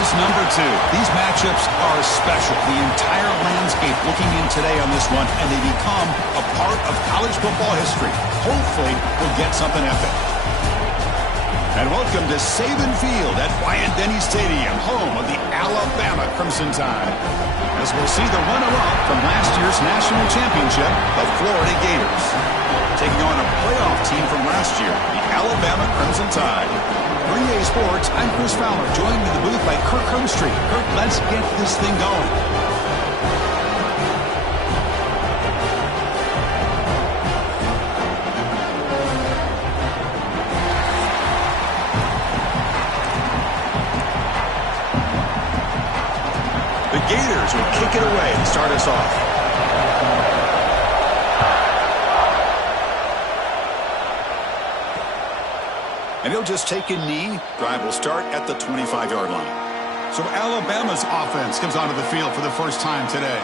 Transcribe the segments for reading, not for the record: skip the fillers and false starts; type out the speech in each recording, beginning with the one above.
is number 2. These matchups are special. The entire landscape looking in today on this one, and they become a part of college football history. Hopefully, we'll get something epic. And welcome to Saban Field at DYNASTY Stadium, home of the Alabama Crimson Tide. As we'll see the runner-up from last year's national championship, the Florida Gators, taking on a playoff team from last year, the Alabama Crimson Tide. 3A Sports, I'm Chris Fowler, joined in the booth by Kirk Hermstreet. Kirk, let's get this thing going. The Gators will kick it away to start us off. And he'll just take a knee. Drive will start at the 25-yard line. So Alabama's offense comes onto the field for the first time today.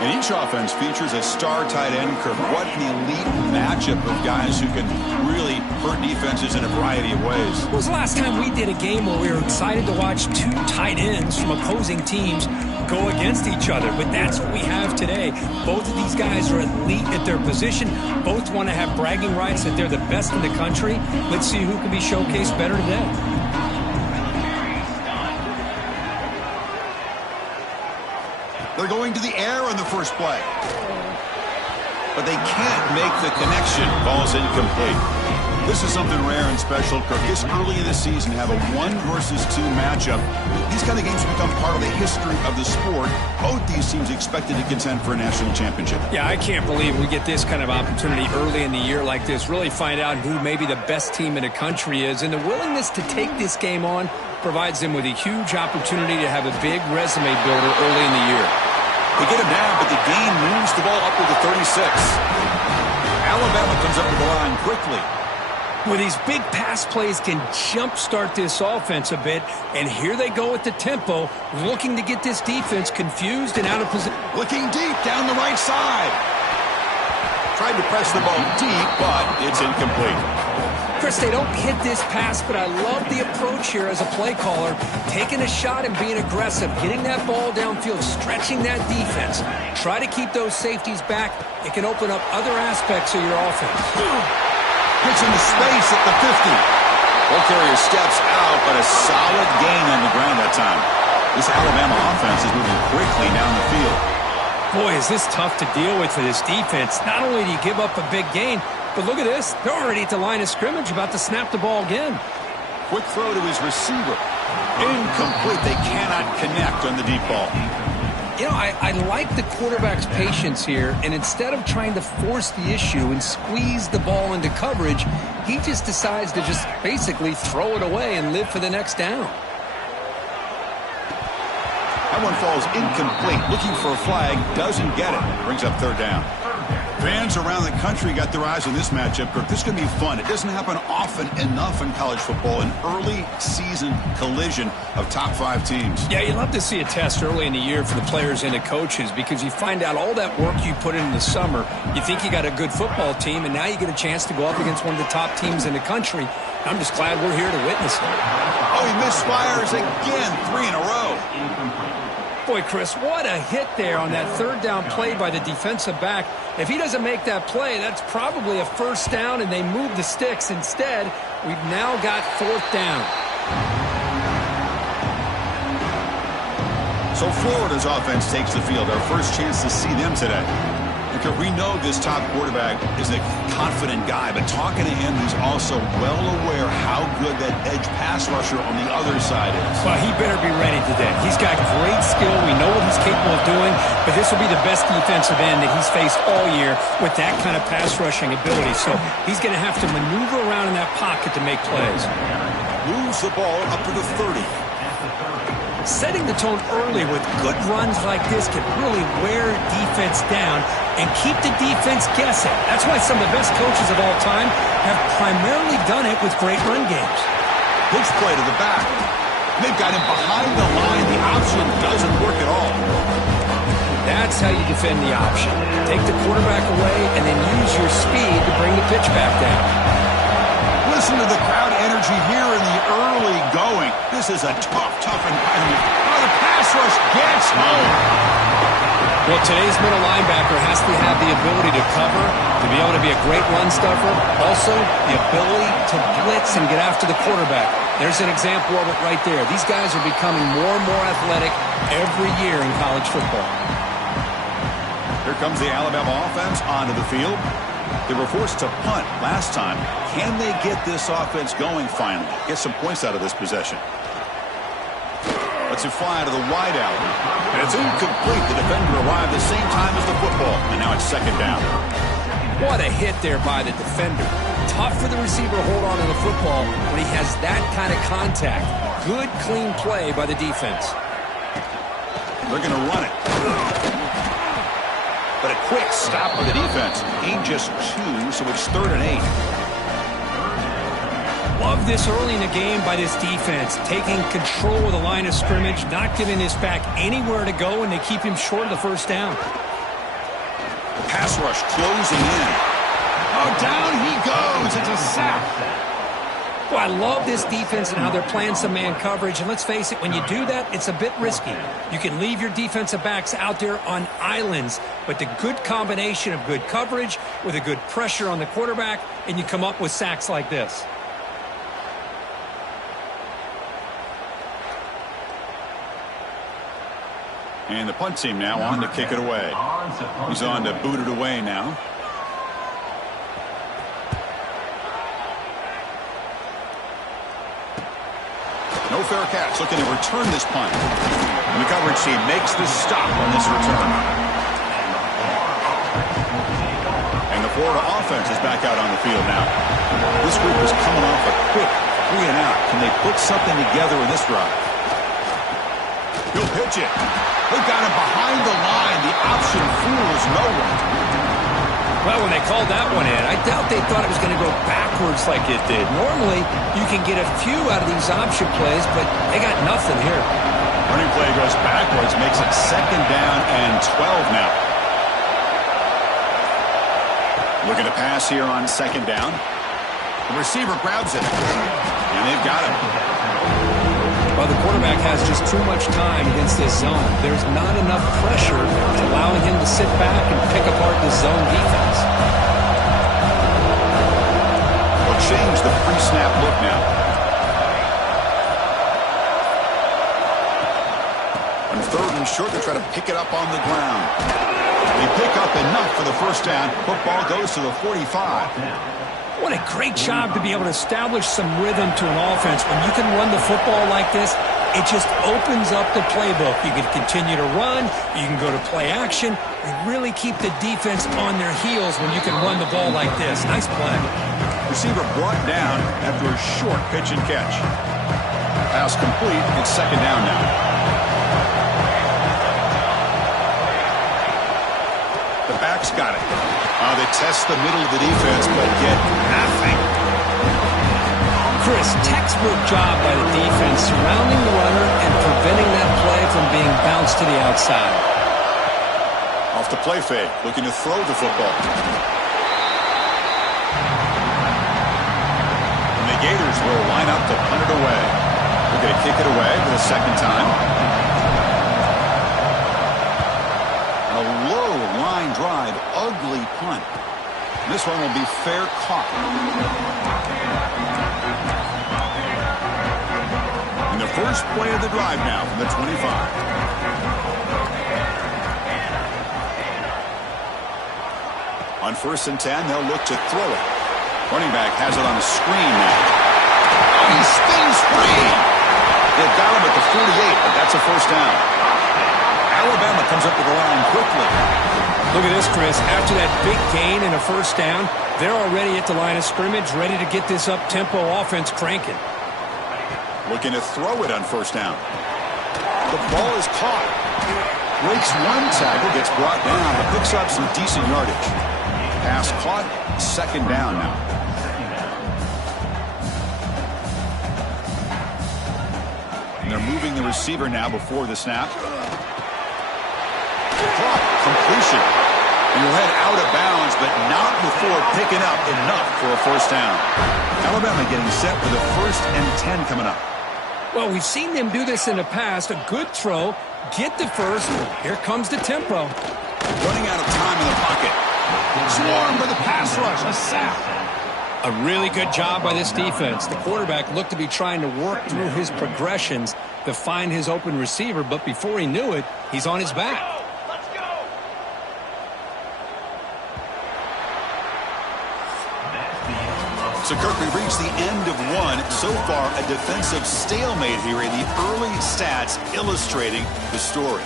And each offense features a star tight end. Kirk, what an elite matchup of guys who can really hurt defenses in a variety of ways. When was the last time we did a game where we were excited to watch 2 tight ends from opposing teams go against each other? But that's what we have today. Both of these guys are elite at their position. Both want to have bragging rights that they're the best in the country. Let's see who can be showcased better today. They're going to the air on the first play. But they can't make the connection. Ball's incomplete. This is something rare and special, Kirk. This early in the season, have a 1 versus 2 matchup. These kind of games become part of the history of the sport. Both these teams expected to contend for a national championship. Yeah, I can't believe we get this kind of opportunity early in the year like this. Really find out who maybe the best team in the country is. And the willingness to take this game on provides them with a huge opportunity to have a big resume builder early in the year. They get him down, but the gain moves the ball up to the 36. Alabama comes up to the line quickly. Well, these big pass plays can jumpstart this offense a bit, and here they go at the tempo, looking to get this defense confused and out of position. Looking deep down the right side. Tried to press the ball deep, but it's incomplete. Chris, they don't hit this pass, but I love the approach here as a play caller, taking a shot and being aggressive, getting that ball downfield, stretching that defense. Try to keep those safeties back. It can open up other aspects of your offense. Gets into space at the 50. Ball carrier steps out, but a solid gain on the ground that time. This Alabama offense is moving quickly down the field. Boy, is this tough to deal with for this defense. Not only do you give up a big gain, but look at this. They're already at the line of scrimmage, about to snap the ball again. Quick throw to his receiver. Incomplete. They cannot connect on the deep ball. You know, I like the quarterback's patience here, and instead of trying to force the issue and squeeze the ball into coverage, he just decides to just basically throw it away and live for the next down. That one falls incomplete. Looking for a flag, doesn't get it. Brings up 3rd down. Fans around the country got their eyes on this matchup, Kirk. This is going to be fun. It doesn't happen often enough in college football, an early season collision of top 5 teams. Yeah, you love to see a test early in the year for the players and the coaches because you find out all that work you put in the summer. You think you got a good football team, and now you get a chance to go up against one of the top teams in the country. I'm just glad we're here to witness it. Oh, he misfires again, 3 in a row. Boy, Chris, what a hit there on that 3rd down play by the defensive back. If he doesn't make that play, that's probably a 1st down, and they move the sticks. Instead, we've now got 4th down. So Florida's offense takes the field. Our first chance to see them today. Because we know this top quarterback is a confident guy, but talking to him, he's also well aware how good that edge pass rusher on the other side is. Well, he better be ready today. He's got great skill. We know what he's capable of doing, but this will be the best defensive end that he's faced all year with that kind of pass rushing ability. So he's going to have to maneuver around in that pocket to make plays. Moves the ball up to the 30. Setting the tone early with good runs like this can really wear defense down and keep the defense guessing. That's why some of the best coaches of all time have primarily done it with great run games. Pitch play to the back. They've got him behind the line. The option doesn't work at all. That's how you defend the option. Take the quarterback away and then use your speed to bring the pitch back down. Listen to the crowd energy here in the early really going. This is a tough environment. Oh, the pass rush gets home. Well, today's middle linebacker has to have the ability to cover, to be able to be a great run stuffer. Also, the ability to blitz and get after the quarterback. There's an example of it right there. These guys are becoming more and more athletic every year in college football. Here comes the Alabama offense onto the field. They were forced to punt last time. Can they get this offense going finally? Get some points out of this possession. Let's it fly to the wideout. And it's incomplete. The defender arrived the same time as the football. And now it's second down. What a hit there by the defender. Tough for the receiver to hold on to the football when he has that kind of contact. Good, clean play by the defense. They're going to run it. But a quick stop by the defense. Gain just 2, so it's 3rd and 8. Love this early in the game by this defense, taking control of the line of scrimmage, not giving this back anywhere to go, and they keep him short of the first down. The pass rush closing in. Oh, down he goes. It's a sack. Well, I love this defense and how they're playing some man coverage, and let's face it, when you do that, it's a bit risky. You can leave your defensive backs out there on islands, but the good combination of good coverage with a good pressure on the quarterback, and you come up with sacks like this. And the punt team now on to kick it away. He's on to boot it away now. No fair catch. Looking to return this punt. And the coverage team makes the stop on this return. And the Florida offense is back out on the field now. This group is coming off a quick 3 and out. Can they put something together in this drive? He'll pitch it. They've got him behind the line. The option fools no one. Well, when they called that one in, I doubt they thought it was going to go backwards like it did. Normally, you can get a few out of these option plays, but they got nothing here. Running play goes backwards, makes it 2nd down and 12 now. Looking to pass here on 2nd down. The receiver grabs it, and they've got him. Well, the quarterback has just too much time against this zone. There's not enough pressure allowing him to sit back and pick apart this zone defense. We'll change the pre-snap look now. On 3rd and short, they try to pick it up on the ground. They pick up enough for the first down. Football goes to the 45. What a great job to be able to establish some rhythm to an offense. When you can run the football like this, it just opens up the playbook. You can continue to run. You can go to play action. And really keep the defense on their heels when you can run the ball like this. Nice play. Receiver brought down after a short pitch and catch. Pass complete. It's 2nd down now. The back's got it. They test the middle of the defense, but get nothing. Chris, textbook job by the defense surrounding the runner and preventing that play from being bounced to the outside. Off the play fake, looking to throw the football. And the Gators will line up to punt it away. They're going to kick it away for the 2nd time. A low line drive, ugly punt. This one will be fair caught. And the first play of the drive now from the 25. On 1st and 10, they'll look to throw it. Running back has it on the screen now. Oh, he spins free. They've got him at the 48, but that's a first down. Alabama comes up to the line quickly. Look at this, Chris. After that big gain and a first down, they're already at the line of scrimmage, ready to get this up-tempo offense cranking. Looking to throw it on 1st down. The ball is caught. Breaks one tackle, gets brought down, but picks up some decent yardage. Pass caught, 2nd down now. And they're moving the receiver now before the snap. Caught, completion. And he'll head out of bounds, but not before picking up enough for a first down. Alabama getting set for the 1st and 10 coming up. Well, we've seen them do this in the past. A good throw, get the first. Here comes the tempo. Running out of time in the pocket. Swarm for the pass rush. A sack. A really good job by this defense. The quarterback looked to be trying to work through his progressions to find his open receiver, but before he knew it, he's on his back. Let's go. So, Kirk, we've reached the end of one. So far, a defensive stalemate here in the early stats illustrating the story.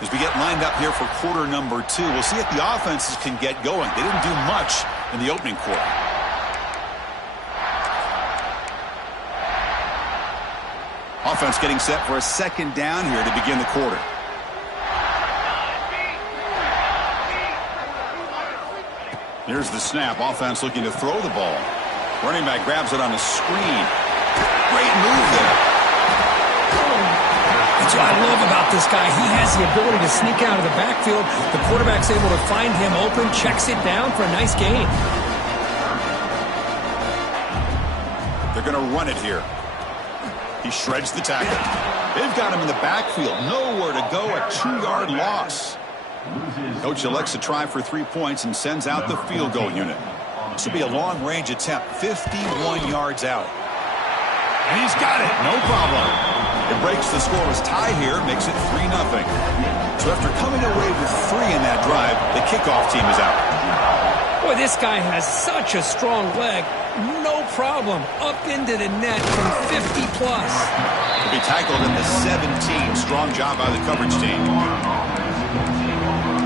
As we get lined up here for quarter number 2, we'll see if the offenses can get going. They didn't do much in the opening quarter. Offense getting set for a 2nd down here to begin the quarter. Here's the snap. Offense looking to throw the ball. Running back grabs it on the screen. Great move there. That's what I love about this guy. He has the ability to sneak out of the backfield. The quarterback's able to find him open, checks it down for a nice gain. They're going to run it here. He shreds the tackle. They've got him in the backfield. Nowhere to go. A 2-yard loss. Coach elects to try for 3 points and sends out the field goal unit. This will be a long-range attempt. 51 yards out. And he's got it. No problem. It breaks the scoreless tie here, makes it 3-0. So after coming away with 3 in that drive, the kickoff team is out. Boy, this guy has such a strong leg. No problem. Up into the net from 50-plus. To be tackled in the 17. Strong job by the coverage team.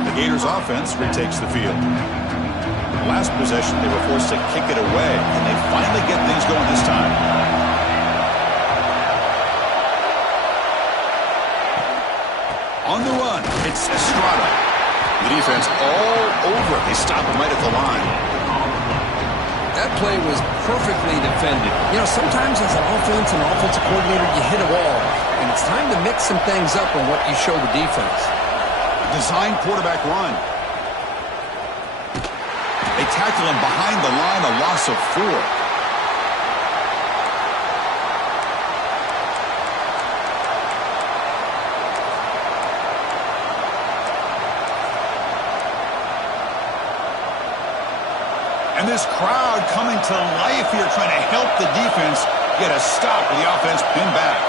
The Gators offense retakes the field. Last possession, they were forced to kick it away, and they finally get things going this time. On the run, it's Estrada. The defense all over it. They stop him right at the line. That play was perfectly defended. You know, sometimes as an offensive coordinator, you hit a wall, and it's time to mix some things up on what you show the defense. Design quarterback run. They tackle him behind the line, a loss of 4. And this crowd coming to life here, trying to help the defense get a stop with the offense pinned back.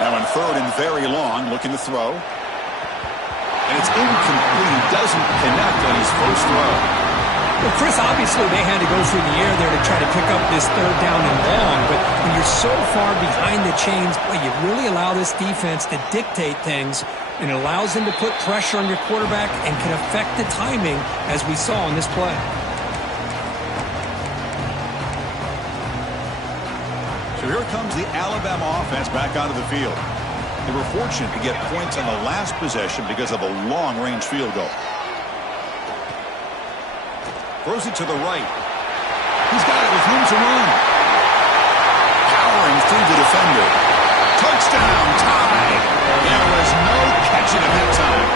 Now in 3rd and very long, looking to throw. And it's incomplete. He doesn't connect on his first throw. Well, Chris, obviously they had to go through the air there to try to pick up this 3rd down and long, but when you're so far behind the chains, boy, you really allow this defense to dictate things, and it allows them to put pressure on your quarterback and can affect the timing, as we saw in this play. So here comes the Alabama offense back onto the field. They were fortunate to get points on the last possession because of a long-range field goal. Throws it to the right. He's got it with room to run. Powering through the defender. Touchdown, tie. There was no catching him that time.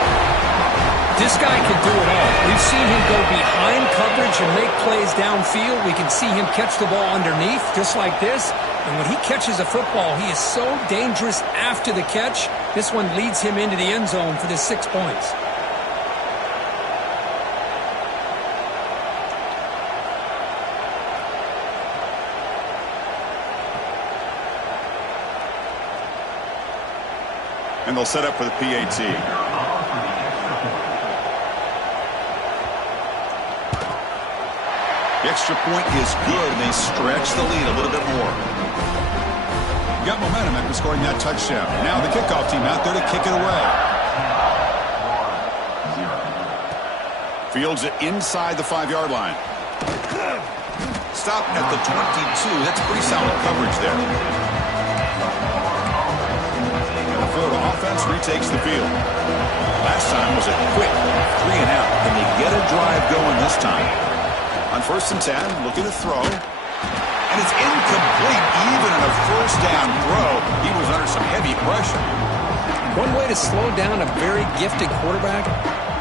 This guy can do it all. We've seen him go behind coverage and make plays downfield. We can see him catch the ball underneath, just like this. And when he catches a football, he is so dangerous after the catch. This one leads him into the end zone for the 6 points. And they'll set up for the PAT. The extra point is good, and they stretch the lead a little bit more. Got momentum after scoring that touchdown. Now the kickoff team out there to kick it away. Fields it inside the 5-yard line. Stop at the 22. That's pretty solid coverage there. And the Florida offense retakes the field. Last time was a quick 3-and-out. Can they get a drive going this time? On 1st and 10, looking to throw. And it's incomplete, even Even on a first down throw, he was under some heavy pressure. One way to slow down a very gifted quarterback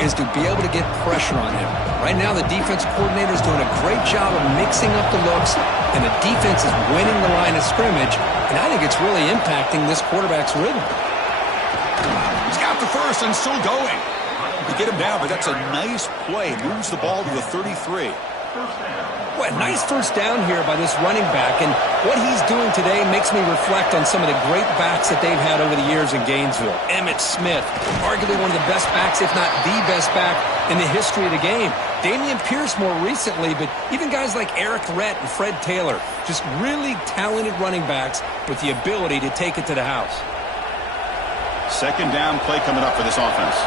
is to be able to get pressure on him. Right now, the defense coordinator is doing a great job of mixing up the looks, and the defense is winning the line of scrimmage, and I think it's really impacting this quarterback's rhythm. He's got the first and still going. To get him down, but that's a nice play. Moves the ball to the 33. Well, nice first down here by this running back, and what he's doing today makes me reflect on some of the great backs that they've had over the years in Gainesville. Emmitt Smith, arguably one of the best backs, if not the best back in the history of the game. Damian Pierce more recently, but even guys like Eric Rhett and Fred Taylor, just really talented running backs with the ability to take it to the house. Second down play coming up for this offense.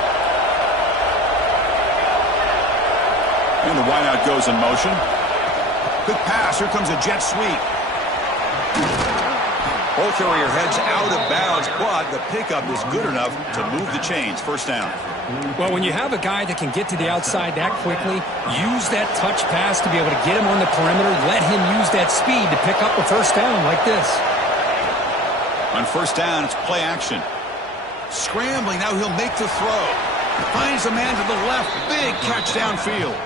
And the wideout goes in motion. Quick pass. Here comes a jet sweep. Ball carrier heads out of bounds, but the pickup is good enough to move the chains. First down. Well, when you have a guy that can get to the outside that quickly, use that touch pass to be able to get him on the perimeter, let him use that speed to pick up a first down like this. On first down, it's play action. Scrambling, now he'll make the throw. Finds a man to the left, big catch downfield.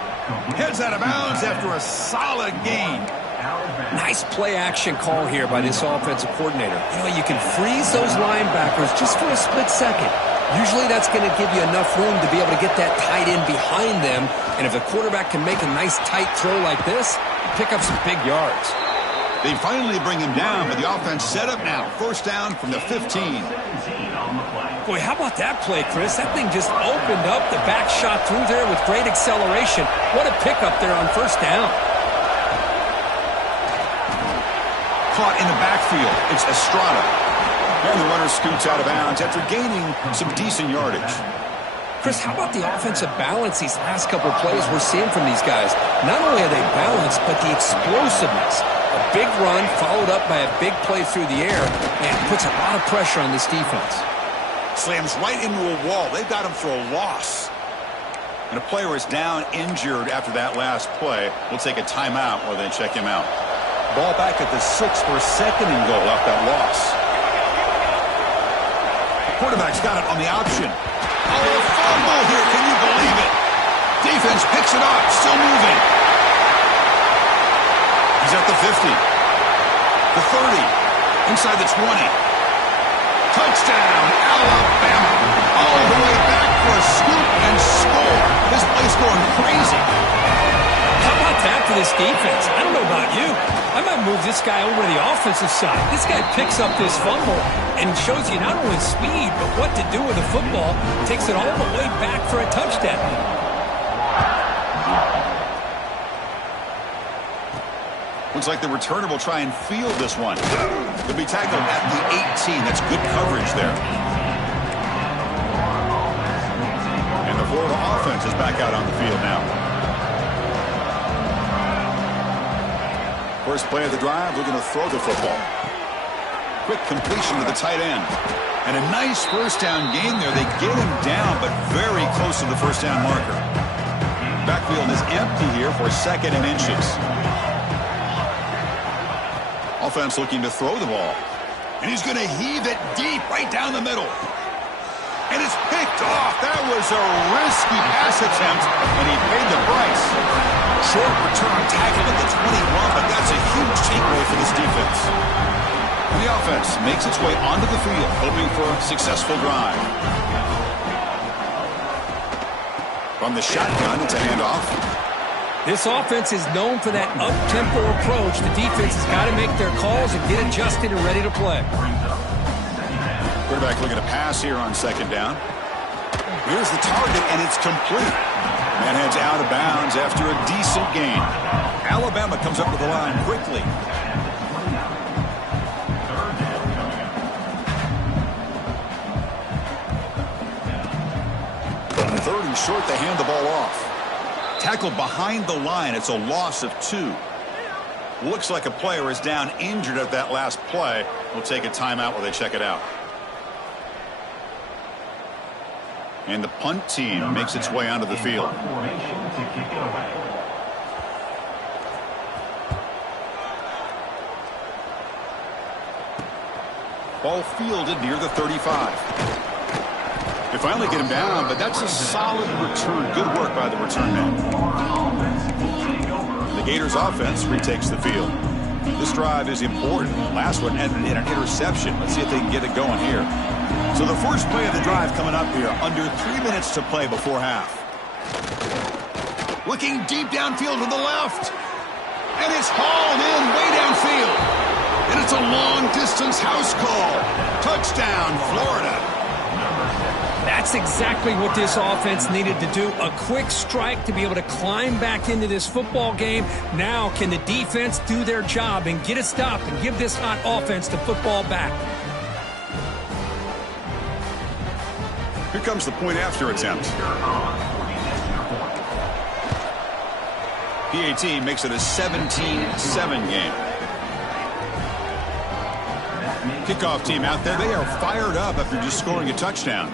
Heads out of bounds after a solid gain. Nice play action call here by this offensive coordinator. You know, you can freeze those linebackers just for a split second. Usually that's going to give you enough room to be able to get that tight end behind them. And if the quarterback can make a nice tight throw like this, pick up some big yards. They finally bring him down, but the offense set up now. First down from the 15. Boy, how about that play, Chris? That thing just opened up. The back shot through there with great acceleration. What a pickup there on first down. Caught in the backfield. It's Estrada. And the runner scoots out of bounds after gaining some decent yardage. Chris, how about the offensive balance these last couple of plays we're seeing from these guys? Not only are they balanced, but the explosiveness. A big run followed up by a big play through the air, and puts a lot of pressure on this defense. Slams right into a wall. They've got him for a loss. And a player is down injured after that last play. We'll take a timeout while they check him out. Ball back at the 6 for a second and goal after that loss. Quarterback's got it on the option. Oh, fumble here. Can you believe it? Defense picks it up. Still moving. He's at the 50. The 30. Inside the 20. Touchdown, Alabama. All the way back for a scoop and score. This place going crazy. How about that for this defense? I don't know about you. I might move this guy over to the offensive side. This guy picks up this fumble and shows you not only speed, but what to do with the football. Takes it all the way back for a touchdown. Looks like the returner will try and field this one. He'll be tackled at the 18. That's good coverage there. And the Florida offense is back out on the field now. First play of the drive, looking to throw the football. Quick completion to the tight end. And a nice first down gain there. They get him down, but very close to the first down marker. Backfield is empty here for second and inches. Offense looking to throw the ball. And he's going to heave it deep right down the middle. And it's picked off. That was a risky pass attempt, and he paid the price. Short return tackle at the 21, but that's a huge takeaway for this defense. And the offense makes its way onto the field, hoping for a successful drive. From the shotgun, it's a handoff. This offense is known for that up-tempo approach. The defense has got to make their calls and get adjusted and ready to play. Quarterback looking to pass here on second down. Here's the target, and it's complete. Man heads out of bounds after a decent gain. Alabama comes up to the line quickly. Third and short, they hand the ball off. Tackled behind the line. It's a loss of 2. Looks like a player is down injured at that last play. We'll take a timeout while they check it out. And the punt team makes its way onto the field. Ball fielded near the 35. They finally get him down, but that's a solid return. Good work by the return man. The Gators offense retakes the field. This drive is important. Last one ended in an interception. Let's see if they can get it going here. So the first play of the drive coming up here. Under 3 minutes to play before half. Looking deep downfield to the left. And it's hauled in way downfield. And it's a long-distance house call. Touchdown, Florida. That's exactly what this offense needed to do. A quick strike to be able to climb back into this football game. Now can the defense do their job and get a stop and give this hot offense the football back? Here comes the point after attempt. PAT makes it a 17-7 game. Kickoff team out there. They are fired up after just scoring a touchdown.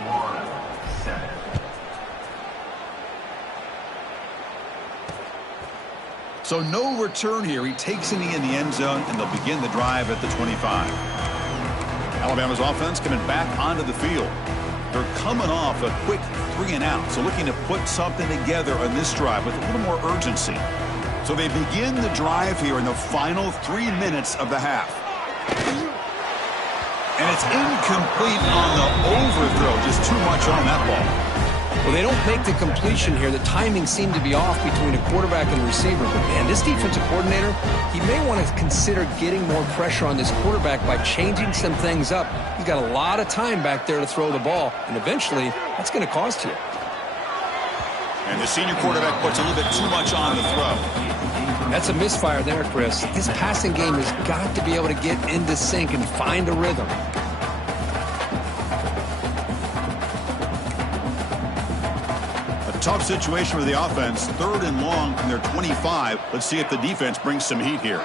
So no return here. He takes it in the end zone, and they'll begin the drive at the 25. Alabama's offense coming back onto the field. They're coming off a quick 3-and-out, so looking to put something together on this drive with a little more urgency. So they begin the drive here in the final 3 minutes of the half. And it's incomplete on the overthrow. Just too much on that ball. Well, they don't make the completion here. The timing seemed to be off between a quarterback and a receiver. But, man, this defensive coordinator, he may want to consider getting more pressure on this quarterback by changing some things up. He's got a lot of time back there to throw the ball, and eventually that's going to cost you. And the senior quarterback puts a little bit too much on the throw. That's a misfire there, Chris. This passing game has got to be able to get into sync and find a rhythm. Tough situation for the offense. 3rd and long from their 25. Let's see if the defense brings some heat here.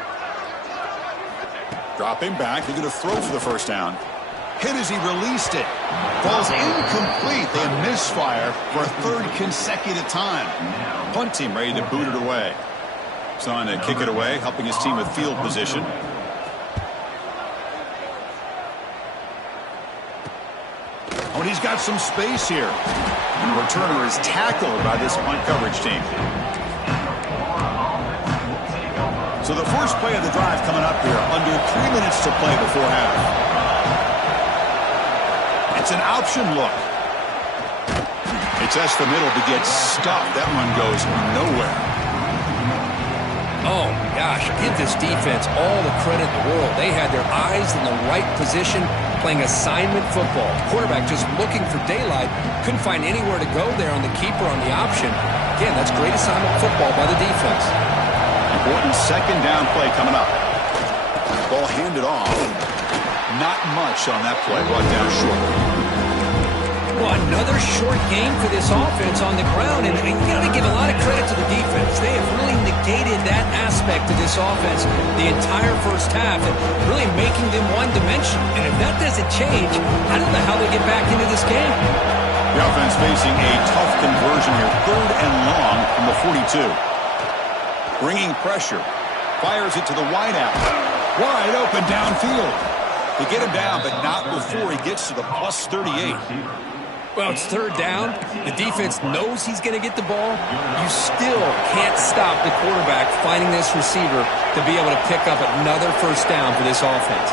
Dropping back. They're going to throw for the first down. Hit as he released it. Falls incomplete. They misfire for a 3rd consecutive time. Punt team ready to boot it away. He's on to kick it away, helping his team with field position. Oh, and he's got some space here. And the returner is tackled by this punt coverage team. So the first play of the drive coming up here. Under 3 minutes to play before half. It's an option look. He tests the middle to get stuffed. That one goes nowhere. Oh, my gosh. Give this defense all the credit in the world. They had their eyes in the right position, playing assignment football. Quarterback just looking for daylight. Couldn't find anywhere to go there on the keeper on the option. Again, that's great assignment football by the defense. Important 2nd down play coming up. Ball handed off. Not much on that play. Brought down short. Well, another short game for this offense on the ground, and you got to give a lot of credit to the defense. They have really negated that aspect of this offense the entire first half, and really making them one-dimensional. And if that doesn't change, I don't know how they get back into this game. The offense facing a tough conversion here. 3rd and long from the 42. Bringing pressure. Fires it to the wideout. Wide open downfield. They get him down, but not before he gets to the plus 38. Well, it's 3rd down. The defense knows he's going to get the ball. You still can't stop the quarterback finding this receiver to be able to pick up another first down for this offense.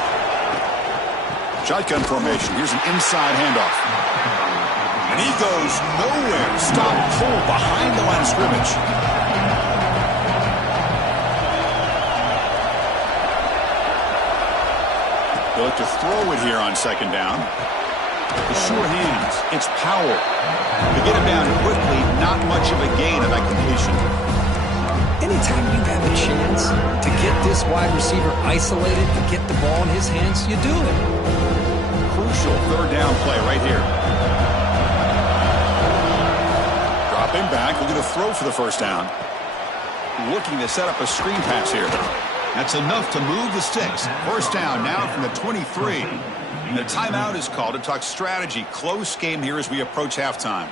Shotgun formation. Here's an inside handoff. And he goes nowhere. Stop cold behind the line of scrimmage. They look to throw it here on 2nd down. The sure hands. It's power. To get him down quickly, not much of a gain of that completion. Anytime you have a chance to get this wide receiver isolated and get the ball in his hands, you do it. Crucial 3rd down play right here. Dropping back. We're going to throw for the first down. Looking to set up a screen pass here. That's enough to move the sticks. First down now from the 23. And the timeout is called to talk strategy. Close game here as we approach halftime.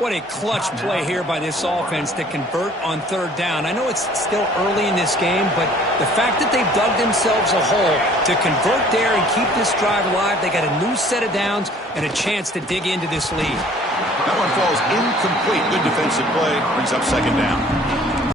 What a clutch play here by this offense to convert on third down. I know it's still early in this game, but the fact that they've dug themselves a hole to convert there and keep this drive alive, they got a new set of downs and a chance to dig into this lead. That one falls incomplete. Good defensive play. Brings up second down.